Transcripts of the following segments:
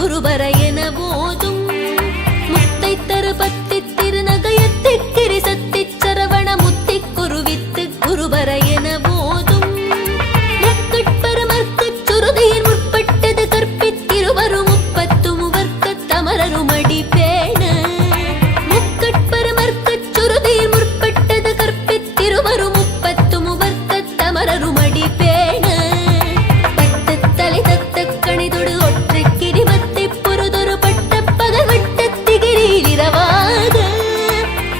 குருபர என போதும் முத்தை தரு பத்தி திருநகையத்தி கிரிசத்தி சரவண முத்தி குருவித்து குருபர என போதும் மக்கட்பரமர்க்கு சுருதியின் முற்பட்டது கற்பித்திருவரும் முப்பத்து முவர்க்க தமரருமடி பேண முக்கட்பரமர்க்கு சுருதியின் முற்பட்டது கற்பித்திருவரும் முப்பத்து முவர்க்க தமரருமடி பேண தட்டு தலை தத்த கணிதொடு ஒற்றை கிரிவத்தை பொருதொரு பட்ட பகவட்ட திகிரியில் இரவாக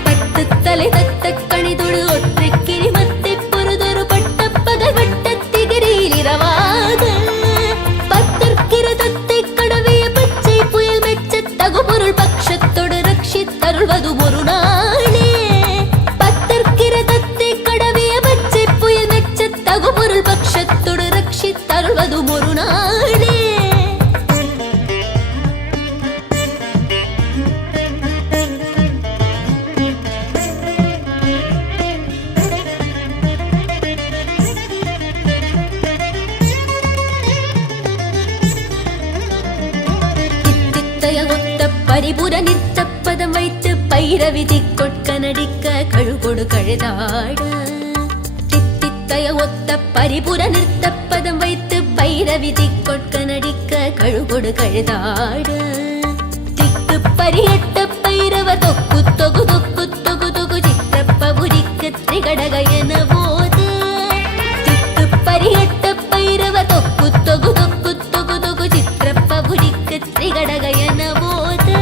பத்து தலை தத்த கணிதொடு ஒற்றை கிரிவத்தை பொருதொரு பட்ட பகவட்ட திகிரியில் இரவாக பத்தற்கிரதத்தை கடவிய பச்சை புயல் மெச்ச தகுபொருள் பட்சத்தொடு ரட்சித்தருள்வது ஒரு நாளே பத்தற்கிரதத்தை கடவிய பச்சை புயல் மெச்ச தகுபொருள் பட்சத்தொடு ரட்சித்தருள்வது ஒரு நாளே. ஒத்த பரிபுர நித்தப்பதம் வைத்து பைரவிதி கொட்க நடிக்க கழுகொடு கழுதாட தித்தித்தய ஒத்த பரிபுர நிறுத்தப்பதம் வைத்து பைரவிதி கொட்க நடிக்க கழுகொடு கழுதாட திக்கு பரியட்ட பைரவ தொக்கு தொகு தொக்கு தொகு தொகு சித்திரப்பபுரிக்கு திரிகடக என போது திக்கு பரியட்ட பைரவ தொக்கு தொகு தொக்கு தொகு தொகு சித்திரப்பபுரிக்கு திரிகடக என போது